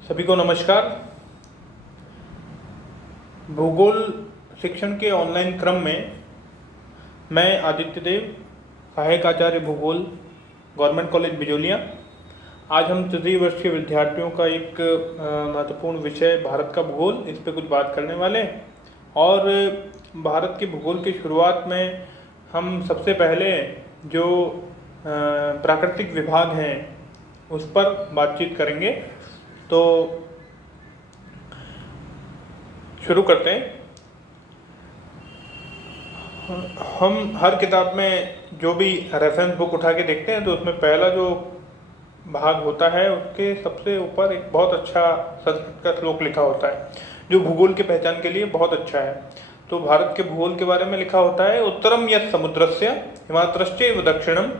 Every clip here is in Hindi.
सभी को नमस्कार। भूगोल शिक्षण के ऑनलाइन क्रम में मैं आदित्य देव, सहायक आचार्य भूगोल, गवर्नमेंट कॉलेज बिजोलिया। आज हम तृतीय वर्ष के विद्यार्थियों का एक महत्वपूर्ण विषय भारत का भूगोल, इस पर कुछ बात करने वाले हैं। और भारत के भूगोल की शुरुआत में हम सबसे पहले जो प्राकृतिक विभाग हैं उस पर बातचीत करेंगे। तो शुरू करते हैं। हम हर किताब में जो भी रेफरेंस बुक उठा के देखते हैं तो उसमें पहला जो भाग होता है उसके सबसे ऊपर एक बहुत अच्छा संस्कृत का श्लोक लिखा होता है जो भूगोल की पहचान के लिए बहुत अच्छा है। तो भारत के भूगोल के बारे में लिखा होता है, उत्तरम यत् समुद्रस्य हिमात्रश्चैव दक्षिणम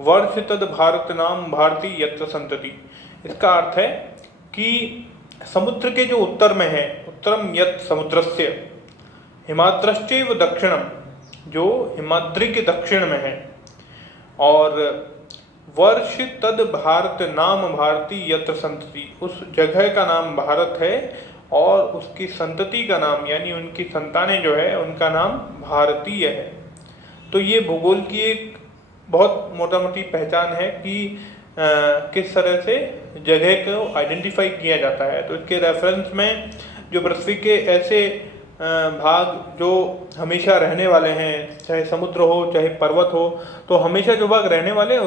वर्ष तद भारत नाम भारती यत्र संतति। इसका अर्थ है कि समुद्र के जो उत्तर में है, उत्तरम यत् समुद्रस्य हिमात्रश्चैव दक्षिणम, जो हिमाद्री के दक्षिण में है, और वर्ष तद भारत नाम भारती यत्र संतति, उस जगह का नाम भारत है और उसकी संतति का नाम यानी उनकी संतानें जो है उनका नाम भारतीय है। तो ये भूगोल की एक बहुत मोटा मोटी पहचान है कि किस तरह से जगह को आइडेंटिफाई किया जाता है। तो इसके रेफरेंस में जो पृथ्वी के ऐसे भाग जो हमेशा रहने वाले हैं, चाहे समुद्र हो चाहे पर्वत हो, तो हमेशा जो भाग रहने वाले हैं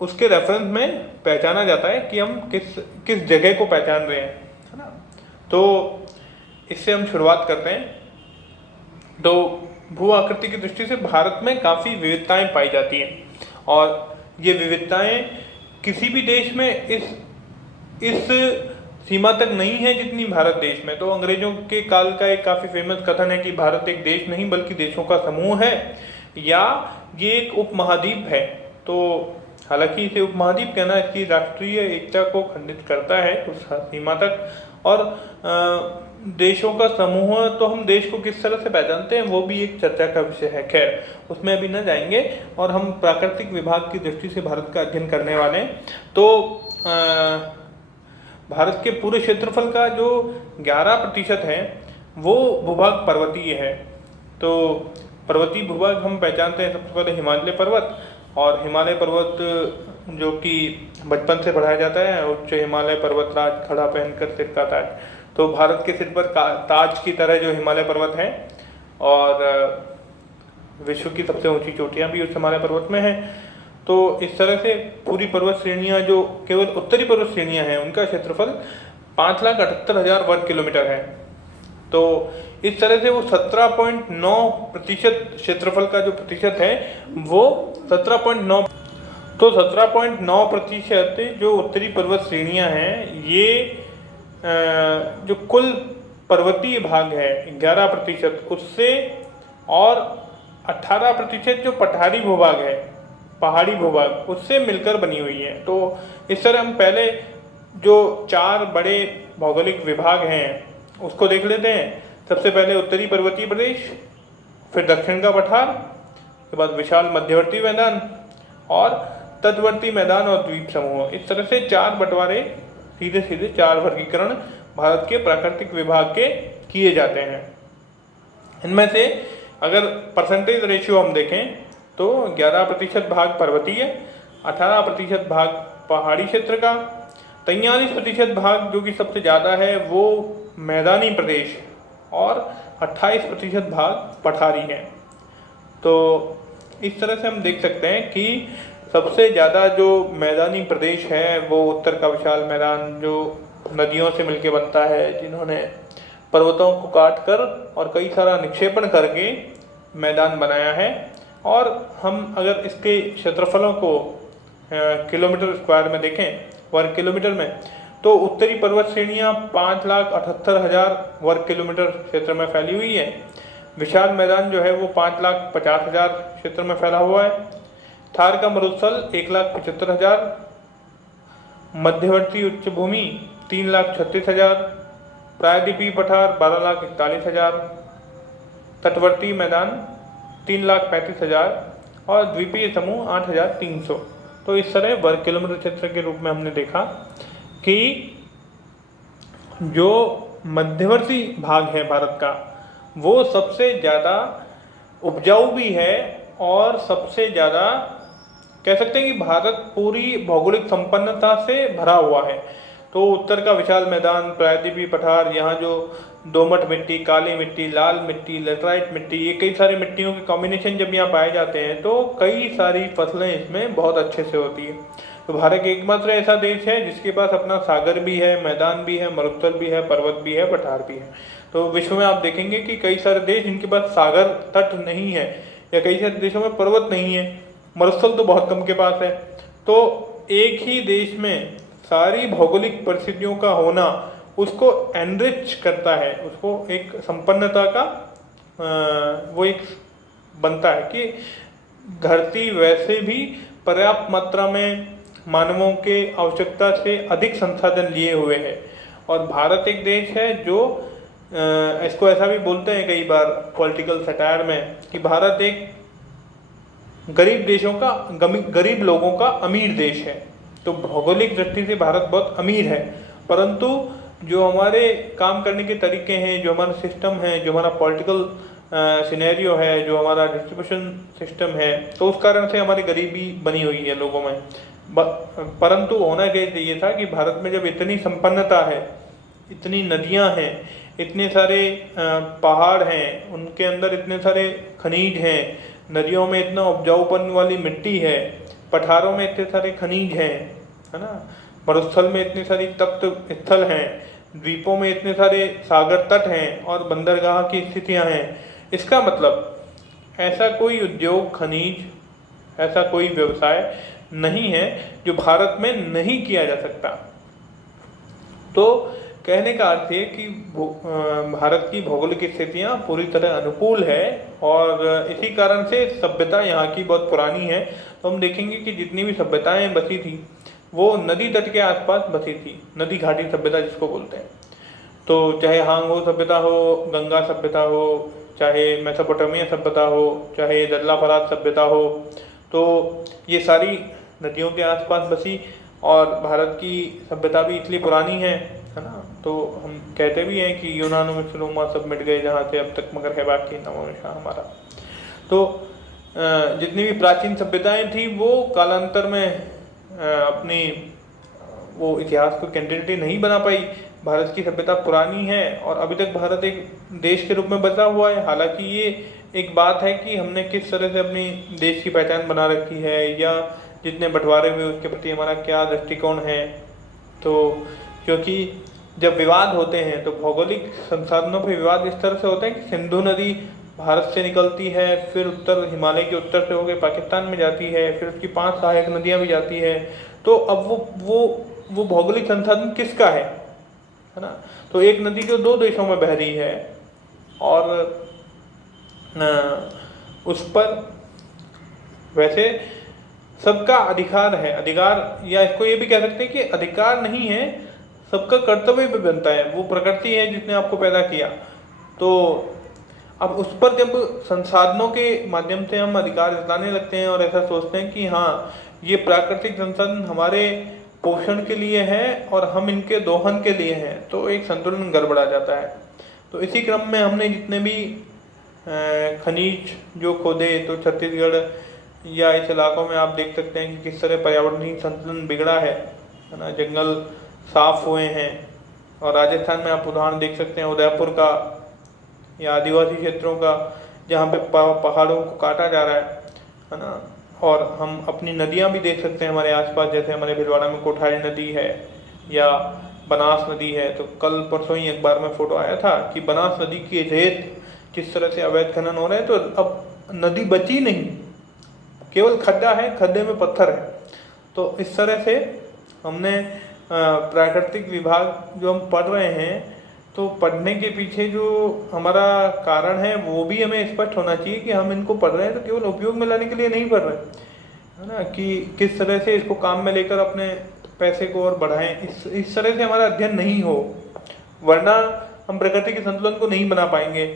उसके रेफरेंस में पहचाना जाता है कि हम किस जगह को पहचान रहे हैं, है ना। तो इससे हम शुरुआत करते हैं। तो भू आकृति की दृष्टि से भारत में काफ़ी विविधताएं पाई जाती हैं और ये विविधताएं किसी भी देश में इस सीमा तक नहीं है जितनी भारत देश में। तो अंग्रेजों के काल का एक काफ़ी फेमस कथन है कि भारत एक देश नहीं बल्कि देशों का समूह है, या ये एक उपमहाद्वीप है। तो हालांकि इसे उपमहाद्वीप कहना इसकी राष्ट्रीय एकता को खंडित करता है कुछ सीमा तक, और देशों का समूह तो हम देश को किस तरह से पहचानते हैं वो भी एक चर्चा का विषय है। खैर, उसमें अभी न जाएंगे और हम प्राकृतिक विभाग की दृष्टि से भारत का अध्ययन करने वाले हैं। तो भारत के पूरे क्षेत्रफल का जो 11% है वो भूभाग पर्वतीय है। तो पर्वतीय भूभाग हम पहचानते हैं सबसे पहले हिमालय पर्वत, और हिमालय पर्वत जो कि बचपन से पढ़ाया जाता है, उच्च हिमालय पर्वतराज खड़ा पहनकर सिर का ताज। तो भारत के सिर पर ताज की तरह जो हिमालय पर्वत है, और विश्व की सबसे ऊंची चोटियां भी उस हिमालय पर्वत में हैं। तो इस तरह से पूरी पर्वत श्रेणियाँ जो केवल उत्तरी पर्वत श्रेणियाँ हैं उनका क्षेत्रफल 5,78,000 वर्ग किलोमीटर है। तो इस तरह से वो 17.9% क्षेत्रफल का जो प्रतिशत है वो 17.9, तो 17.9% जो उत्तरी पर्वत श्रेणियाँ हैं, ये जो कुल पर्वतीय भाग है 11% उससे, और 18% जो पठारी भूभाग है, पहाड़ी भूभाग, उससे मिलकर बनी हुई है। तो इस तरह हम पहले जो 4 बड़े भौगोलिक विभाग हैं उसको देख लेते हैं। सबसे पहले उत्तरी पर्वतीय प्रदेश, फिर दक्षिण का पठार, उसके बाद विशाल मध्यवर्ती मैदान और तटवर्ती मैदान और द्वीप समूह। इस तरह से 4 बंटवारे, सीधे सीधे 4 वर्गीकरण भारत के प्राकृतिक विभाग के किए जाते हैं। इनमें से अगर परसेंटेज रेशियो हम देखें तो 11% भाग पर्वतीय, 18% भाग पहाड़ी क्षेत्र का, 43% भाग जो कि सबसे ज़्यादा है वो मैदानी प्रदेश, और 28% भाग पठारी है। तो इस तरह से हम देख सकते हैं कि सबसे ज़्यादा जो मैदानी प्रदेश है वो उत्तर का विशाल मैदान जो नदियों से मिलकर बनता है, जिन्होंने पर्वतों को काट कर और कई सारा निक्षेपण करके मैदान बनाया है। और हम अगर इसके क्षेत्रफलों को किलोमीटर स्क्वायर में देखें, वर्ग किलोमीटर में, तो उत्तरी पर्वत श्रेणियाँ 5,78,000 वर्ग किलोमीटर क्षेत्र में फैली हुई है। विशाल मैदान जो है वो 5,50,000 क्षेत्र में फैला हुआ है। थार का मरुस्थल 1,75,000, मध्यवर्ती उच्च भूमि 3,36,000, प्रायद्वीपीय पठार 12,41,000, तटवर्ती मैदान 3,35,000 और द्वीपीय समूह 8,300। तो इस तरह वर्ग किलोमीटर क्षेत्र के रूप में हमने देखा कि जो मध्यवर्ती भाग है भारत का वो सबसे ज़्यादा उपजाऊ भी है और सबसे ज़्यादा कह सकते हैं कि भारत पूरी भौगोलिक संपन्नता से भरा हुआ है। तो उत्तर का विशाल मैदान, प्रायद्वीपीय पठार, यहाँ जो दोमट मिट्टी, काली मिट्टी, लाल मिट्टी, लेटराइट मिट्टी, ये कई सारे मिट्टियों के कॉम्बिनेशन जब यहाँ पाए जाते हैं तो कई सारी फसलें इसमें बहुत अच्छे से होती है। तो भारत एकमात्र ऐसा देश है जिसके पास अपना सागर भी है, मैदान भी है, मरुस्थल भी है, पर्वत भी है, पठार भी है। तो विश्व में आप देखेंगे कि कई सारे देश जिनके पास सागर तट नहीं है या कई सारे देशों में पर्वत नहीं है, मरुस्थल तो बहुत कम के पास है। तो एक ही देश में सारी भौगोलिक परिस्थितियों का होना उसको एनरिच करता है, उसको एक संपन्नता का वो एक बनता है कि धरती वैसे भी पर्याप्त मात्रा में मानवों के आवश्यकता से अधिक संसाधन लिए हुए है। और भारत एक देश है जो इसको ऐसा भी बोलते हैं कई बार पॉलिटिकल सटायर में कि भारत एक गरीब देशों का गरीब लोगों का अमीर देश है। तो भौगोलिक दृष्टि से भारत बहुत अमीर है, परंतु जो हमारे काम करने के तरीके हैं, जो हमारा सिस्टम है, जो हमारा पॉलिटिकल सिनेरियो है, जो हमारा डिस्ट्रीब्यूशन सिस्टम है, तो उस कारण से हमारी गरीबी बनी हुई है लोगों में। परंतु होना चाहिए था कि भारत में जब इतनी संपन्नता है, इतनी नदियां हैं, इतने सारे पहाड़ हैं, उनके अंदर इतने सारे खनिज हैं, नदियों में इतना उपजाऊपन वाली मिट्टी है, पठारों में इतने सारे खनिज हैं, है ना, मरुस्थल में इतनी सारी तप्त स्थल हैं, द्वीपों में इतने सारे सागर तट हैं और बंदरगाह की स्थितियां हैं। इसका मतलब ऐसा कोई उद्योग, खनिज, ऐसा कोई व्यवसाय नहीं है जो भारत में नहीं किया जा सकता। तो कहने का अर्थ है कि भारत की भौगोलिक स्थितियाँ पूरी तरह अनुकूल है और इसी कारण से सभ्यता यहाँ की बहुत पुरानी है। तो हम देखेंगे कि जितनी भी सभ्यताएं बसी थी वो नदी तट के आसपास बसी थी, नदी घाटी सभ्यता जिसको बोलते हैं। तो चाहे हांगो सभ्यता हो, गंगा सभ्यता हो, चाहे मेसोपोटामिया सभ्यता हो, चाहे दल्लाफरात सभ्यता हो, तो ये सारी नदियों के आसपास बसी। और भारत की सभ्यता भी इसलिए पुरानी है ना। तो हम कहते भी हैं कि यूनानो में रोमा सब मिट गए जहाँ से अब तक मगर है बाकी नवों हमारा। तो जितनी भी प्राचीन सभ्यताएं थी वो कालांतर में अपनी वो इतिहास को कंटिन्यूटी नहीं बना पाई। भारत की सभ्यता पुरानी है और अभी तक भारत एक देश के रूप में बचा हुआ है। हालांकि ये एक बात है कि हमने किस तरह से अपनी देश की पहचान बना रखी है या जितने बंटवारे हुए उसके प्रति हमारा क्या दृष्टिकोण है। तो क्योंकि जब विवाद होते हैं तो भौगोलिक संसाधनों पर विवाद इस तरह से होते हैं कि सिंधु नदी भारत से निकलती है, फिर उत्तर हिमालय के उत्तर से होकर पाकिस्तान में जाती है, फिर उसकी 5 सहायक नदियाँ भी जाती है। तो अब वो भौगोलिक संसाधन किसका है ना। तो एक नदी जो 2 देशों में बह रही है और उस पर वैसे सबका अधिकार है, अधिकार या इसको ये भी कह सकते हैं कि अधिकार नहीं है, सबका कर्तव्य भी बनता है। वो प्रकृति है जिसने आपको पैदा किया। तो अब उस पर जब संसाधनों के माध्यम से हम अधिकार जताने लगते हैं और ऐसा सोचते हैं कि हाँ ये प्राकृतिक संसाधन हमारे पोषण के लिए है और हम इनके दोहन के लिए हैं, तो एक संतुलन गड़बड़ा जाता है। तो इसी क्रम में हमने जितने भी खनिज जो खोदे, तो छत्तीसगढ़ या इस इलाकों में आप देख सकते हैं कि किस तरह पर्यावरणीय संतुलन बिगड़ा है ना। जंगल साफ हुए हैं और राजस्थान में आप उदाहरण देख सकते हैं उदयपुर का या आदिवासी क्षेत्रों का, जहाँ पे पहाड़ों को काटा जा रहा है ना। और हम अपनी नदियाँ भी देख सकते हैं हमारे आसपास, जैसे हमारे भिलवाड़ा में कोठारी नदी है या बनास नदी है। तो कल परसों ही अखबार में फोटो आया था कि बनास नदी की रेत किस तरह से अवैध खनन हो रहे हैं। तो अब नदी बची नहीं, केवल खड्डा है, खड्डे में पत्थर है। तो इस तरह से हमने प्राकृतिक विभाग जो हम पढ़ रहे हैं, तो पढ़ने के पीछे जो हमारा कारण है वो भी हमें स्पष्ट होना चाहिए कि हम इनको पढ़ रहे हैं तो केवल उपयोग में लाने के लिए नहीं पढ़ रहे, है ना, कि किस तरह से इसको काम में लेकर अपने पैसे को और बढ़ाएं। इस तरह से हमारा अध्ययन नहीं हो, वरना हम प्रकृति के संतुलन को नहीं बना पाएंगे।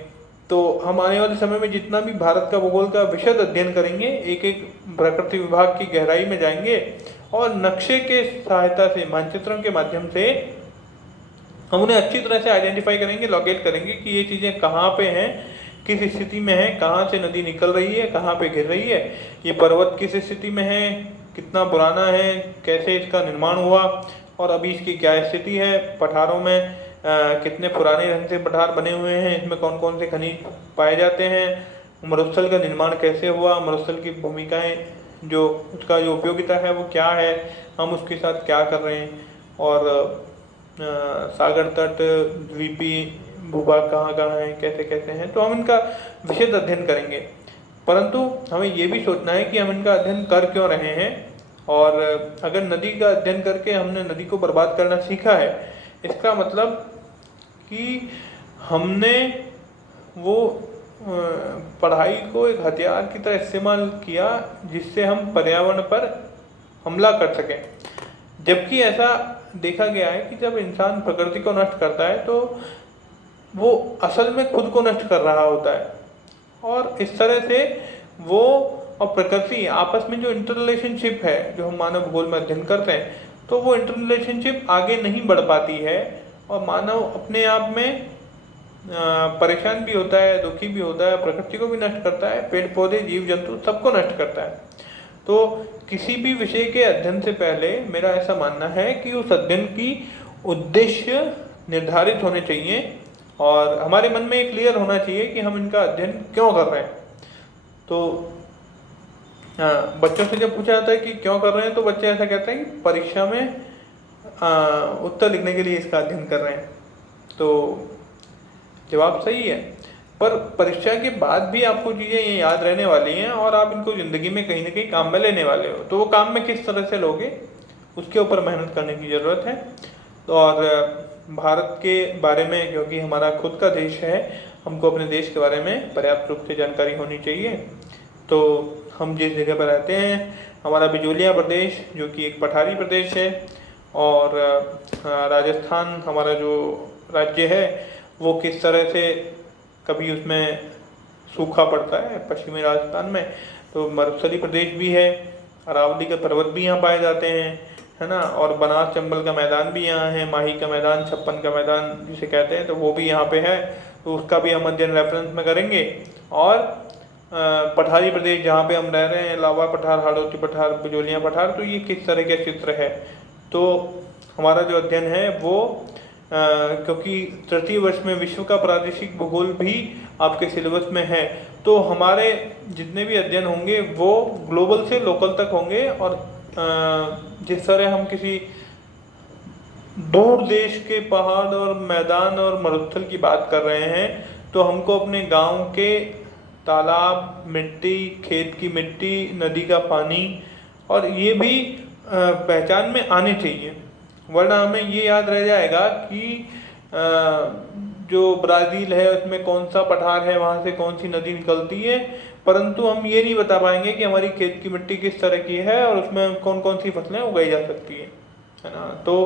तो हम आने वाले समय में जितना भी भारत का भूगोल का विशद अध्ययन करेंगे, एक एक प्रकृति विभाग की गहराई में जाएंगे और नक्शे के सहायता से, मानचित्रों के माध्यम से हम उन्हें अच्छी तरह से आइडेंटिफाई करेंगे, लोकेट करेंगे कि ये चीज़ें कहाँ पे हैं, किस स्थिति में है, कहाँ से नदी निकल रही है, कहाँ पे गिर रही है, ये पर्वत किस स्थिति में है, कितना पुराना है, कैसे इसका निर्माण हुआ और अभी इसकी क्या स्थिति है, पठारों में कितने पुराने ढंग से पठार बने हुए हैं, इसमें कौन कौन से खनिज पाए जाते हैं, मरुस्थल का निर्माण कैसे हुआ, मरुस्थल की भूमिकाएं, जो उसका जो उपयोगिता है वो क्या है, हम उसके साथ क्या कर रहे हैं, और सागर तट, द्वीपी भूभाग कहाँ कहाँ हैं, कैसे कैसे हैं, तो हम इनका विशद अध्ययन करेंगे। परंतु हमें ये भी सोचना है कि हम इनका अध्ययन कर क्यों रहे हैं, और अगर नदी का अध्ययन करके हमने नदी को बर्बाद करना सीखा है, इसका मतलब कि हमने वो पढ़ाई को एक हथियार की तरह इस्तेमाल किया जिससे हम पर्यावरण पर हमला कर सकें। जबकि ऐसा देखा गया है कि जब इंसान प्रकृति को नष्ट करता है तो वो असल में खुद को नष्ट कर रहा होता है, और इस तरह से वो और प्रकृति आपस में जो इंटर रिलेशनशिप है, जो हम मानव भूगोल में अध्ययन करते हैं, तो वो इंटर रिलेशनशिप आगे नहीं बढ़ पाती है और मानव अपने आप में परेशान भी होता है, दुखी भी होता है, प्रकृति को भी नष्ट करता है, पेड़ पौधे, जीव जंतु सबको नष्ट करता है। तो किसी भी विषय के अध्ययन से पहले मेरा ऐसा मानना है कि उस अध्ययन की उद्देश्य निर्धारित होने चाहिए और हमारे मन में क्लियर होना चाहिए कि हम इनका अध्ययन क्यों कर रहे हैं। तो बच्चों से जब पूछा जाता है कि क्यों कर रहे हैं, तो बच्चे ऐसा कहते हैं कि परीक्षा में उत्तर लिखने के लिए इसका अध्ययन कर रहे हैं। तो जवाब सही है, पर परीक्षा के बाद भी आपको चीज़ें ये याद रहने वाली हैं और आप इनको ज़िंदगी में कहीं ना कहीं काम में लेने वाले हो। तो वो काम में किस तरह से लोगे, उसके ऊपर मेहनत करने की ज़रूरत है। तो और भारत के बारे में, क्योंकि हमारा खुद का देश है, हमको अपने देश के बारे में पर्याप्त रूप से जानकारी होनी चाहिए। तो हम जिस जगह पर रहते हैं, हमारा बिजोलिया प्रदेश जो कि एक पठारी प्रदेश है, और राजस्थान हमारा जो राज्य है वो किस तरह से कभी उसमें सूखा पड़ता है पश्चिमी राजस्थान में, तो मरुस्थली प्रदेश भी है, अरावली के पर्वत भी यहाँ पाए जाते हैं, है ना, और बनास चंबल का मैदान भी यहाँ है, माही का मैदान, छप्पन का मैदान जिसे कहते हैं, तो वो भी यहाँ पे है। तो उसका भी हम अध्ययन रेफरेंस में करेंगे। और पठारी प्रदेश जहाँ पे हम रह रहे हैं, लावा पठार, हाड़ौती पठार, बिजोलिया पठार, तो ये किस तरह के चित्र है। तो हमारा जो अध्ययन है वो क्योंकि तृतीय वर्ष में विश्व का प्रादेशिक भूगोल भी आपके सिलेबस में है, तो हमारे जितने भी अध्ययन होंगे वो ग्लोबल से लोकल तक होंगे। और जिस तरह हम किसी दूर देश के पहाड़ और मैदान और मरुस्थल की बात कर रहे हैं, तो हमको अपने गांव के तालाब, मिट्टी, खेत की मिट्टी, नदी का पानी और ये भी पहचान में आने चाहिए, वरना हमें ये याद रह जाएगा कि जो ब्राज़ील है उसमें कौन सा पठार है, वहाँ से कौन सी नदी निकलती है, परंतु हम ये नहीं बता पाएंगे कि हमारी खेत की मिट्टी किस तरह की है और उसमें कौन कौन सी फसलें उगाई जा सकती है ना। तो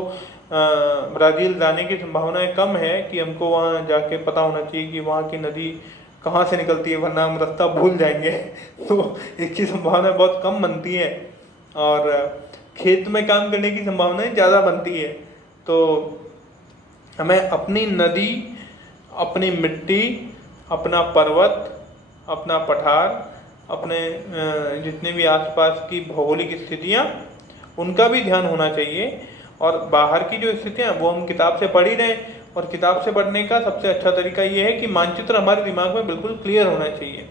ब्राज़ील जाने की संभावनाएं कम है कि हमको वहाँ जाके पता होना चाहिए कि वहाँ की नदी कहाँ से निकलती है, वरना हम रास्ता भूल जाएंगे तो इसकी संभावना बहुत कम बनती है और खेत में काम करने की संभावनाएं ज़्यादा बनती है। तो हमें अपनी नदी, अपनी मिट्टी, अपना पर्वत, अपना पठार, अपने जितने भी आसपास की भौगोलिक स्थितियाँ, उनका भी ध्यान होना चाहिए। और बाहर की जो स्थितियाँ वो हम किताब से पढ़ ही रहे हैं, और किताब से पढ़ने का सबसे अच्छा तरीका ये है कि मानचित्र हमारे दिमाग में बिल्कुल क्लियर होना चाहिए।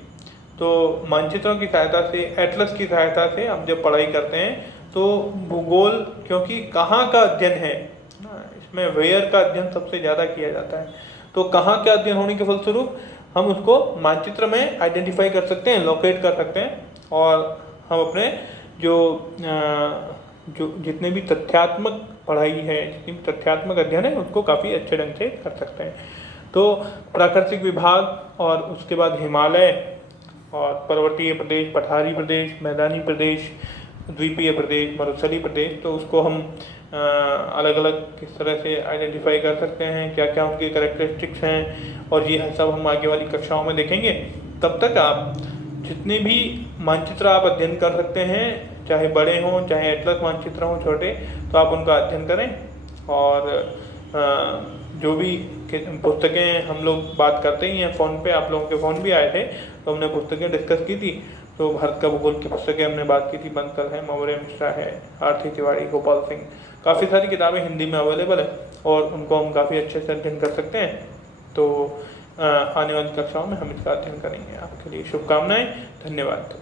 तो मानचित्रों की सहायता से, एटलस की सहायता से हम जब पढ़ाई करते हैं तो भूगोल, क्योंकि कहाँ का अध्ययन है ना, इसमें वेयर का अध्ययन सबसे ज़्यादा किया जाता है, तो कहाँ का अध्ययन होने के फलस्वरूप हम उसको मानचित्र में आइडेंटिफाई कर सकते हैं, लोकेट कर सकते हैं, और हम अपने जो जितने भी तथ्यात्मक पढ़ाई है, जितनी भी तथ्यात्मक अध्ययन है, उसको काफ़ी अच्छे ढंग से कर सकते हैं। तो प्राकृतिक विभाग और उसके बाद हिमालय और पर्वतीय प्रदेश, पठारी प्रदेश, मैदानी प्रदेश, द्वीपीय प्रदेश, मरुस्थलीय प्रदेश, तो उसको हम अलग अलग किस तरह से आइडेंटिफाई कर सकते हैं, क्या क्या उनके कैरेक्टरिस्टिक्स हैं, और ये सब हम आगे वाली कक्षाओं में देखेंगे। तब तक आप जितने भी मानचित्र आप अध्ययन कर सकते हैं, चाहे बड़े हों चाहे एटलस मानचित्र हों छोटे, तो आप उनका अध्ययन करें। और जो भी पुस्तकें हम लोग बात करते ही हैं फ़ोन पे, आप लोगों के फ़ोन भी आए थे तो हमने पुस्तकें डिस्कस की थी। तो भारत का भूगोल की पुस्तकें हमने बात की थी, बंसल है, मौर्य मिश्रा है, आरती तिवारी, गोपाल सिंह, काफ़ी सारी किताबें हिंदी में अवेलेबल है और उनको हम काफ़ी अच्छे से अध्ययन कर सकते हैं। तो आने वाली कक्षाओं में हम इसका अध्ययन करेंगे। आपके लिए शुभकामनाएं, धन्यवाद।